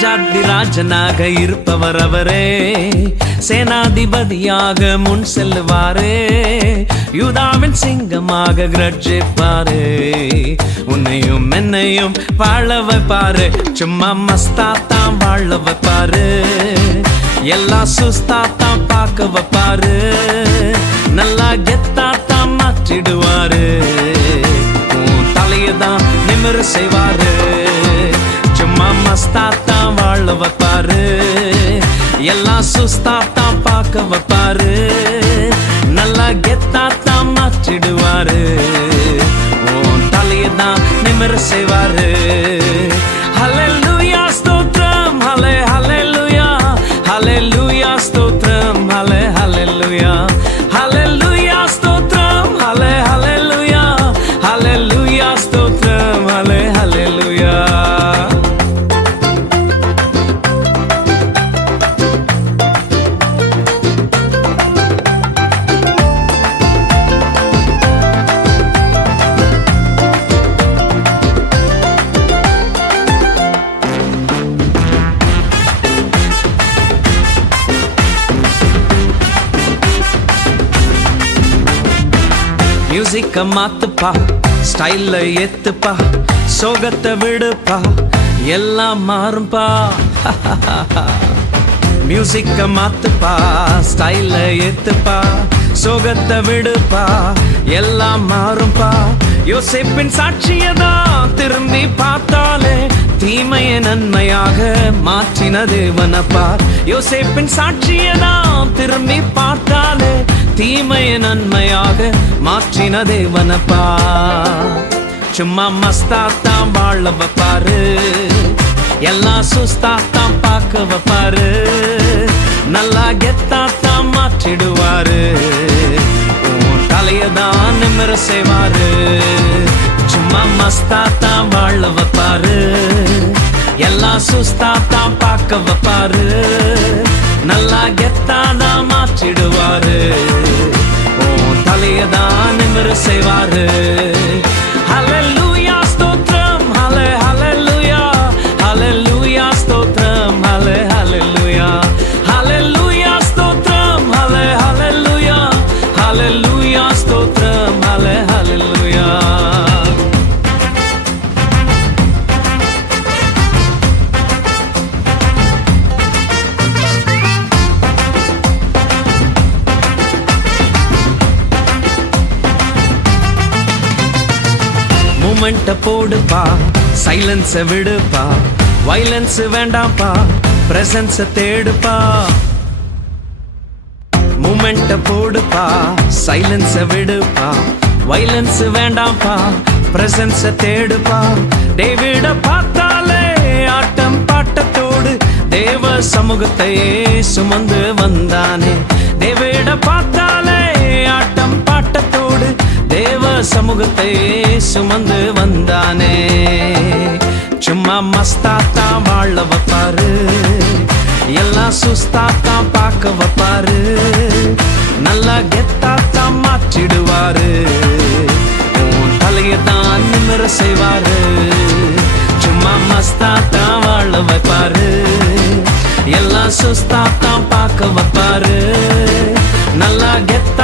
ராஜாதி ராஜனாக இருப்பவர் அவரே, சேனாதிபதியாக முன் செல்லுவாரே, யூதாவின் சிங்கமாக கிரட்சிப்பாரே, உன்னையும் என்னையும் வாழ வைப்பாரு, சும்மா மஸ்தாத்தான் வாழ வைப்பாரு, எல்லா சுஸ்தாத்தான் பார்க்க வைப்பாரு, நல்லா கெத்தாத்தான் மாற்றிடுவாரு, உன் தலையதான் நிமிர செய்வாரு, சும்மா மஸ்தாத்தான் வாழ வைப்பாரு, எல்லாம் சுஸ்தாத்தான் பார்க்க வைப்பாரு, நல்லா கெத்தாத்தான் மாற்றிடுவாரு, உன் தலையதான் நிமிர செய்வாரு. ஹல்லேலூயா ஸ்தோத்திரம், ஹல்லே ஹல்லேலூயா, ஹல்லேலூயா ஸ்தோத்திரம், ஹல்லே ஹல்லேலூயா, ஹல்லேலூயா ஸ்தோத்திரம், ஹல்லே ஹல்லேலூயா, ஹல்லேலூயா ஸ்தோத்திரம், ஹல்லே ஹல்லேலூயா. மியூசிக்க மாத்துப்பா, ஸ்டைல்ல ஏத்துப்பா, சோகத்தை விடுப்பா, எல்லாம் மாறும்பா. மியூசிக்க மாத்துப்பா, ஸ்டைல்ல ஏத்துப்பா, சோகத்தை விடுப்பா, எல்லாம் மாறும்பா. யோசேப்பின் சாட்சியதான் திரும்பி பார்த்தாலே தீமையை நன்மையாக மாற்றின தேவனப்பா. யோசேப்பின் சாட்சியதான் திரும்பி பார்த்தாலே தீமையை நன்மையாக மாற்றின தேவனப்பா. சும்மா மஸ்தாத்தான் வாழ வைப்பாரு, எல்லாம் சுஸ்தாத்தான் பார்க்க வைப்பாரு, நல்லா கெத்தாத்தான் மாற்றிடுவாரு, உன் தலையதான் நிமிர செய்வாரு. சும்மா மஸ்தாத்தான் வாழ வைப்பாரு, எல்லாம் சுஸ்தாத்தான் பார்க்க வைப்பாரு, நல்லா கெத்தாதான் மாற்றிடுவாரு, உன் தலையதான் நிமிர செய்வாரு. ஹல்லேலூயா ஸ்தோத்திரம், ஹல்லே ஹல்லேலூயா, ஹல்லேலூயா ஸ்தோத்திரம், ஹல்லே ஹல்லேலூயா, ஹல்லேலூயா ஸ்தோத்திரம், ஹல்லே ஹல்லேலூயா, ஹல்லேலூயா ஸ்தோத்திரம், ஹல்லே ஹல்லேலூயா. மூமெண்ட போடுப்பா, சைலன்ஸ விடுப்பா, வைலன்ஸ் வேண்டாம்ப்பா, பிரசன்ஸ தேடுப்பா. மூமெண்ட போடுப்பா, சைலன்ஸ விடுப்பா, வைலன்ஸ் வேண்டாம்ப்பா, பிரசன்ஸ தேடுப்பா. டேவிட பார்த்தாலே ஆட்டம் பாட்டத்தோடு தேவ சமூகத்தையே சுமந்து வந்தானே. டேவிட பார்த்தாலே ஆட்டம் பாட்டத்தோடு தேவ சமூகத்தை சுமந்து வந்தானே. சும்மா மஸ்தாத்தான் வாழ வைப்பாரு, எல்லாம் சுஸ்தாத்தான் பார்க்க வைப்பாரு, நல்லா கெத்தாத்தான் மாற்றிடுவாரு, உன் தலையதான் நிமிர செய்வாரு. சும்மா மஸ்தாத்தான் வாழ வைப்பாரு, எல்லாம் சுஸ்தாத்தான் பார்க்க வைப்பாரு, நல்லா கெத்த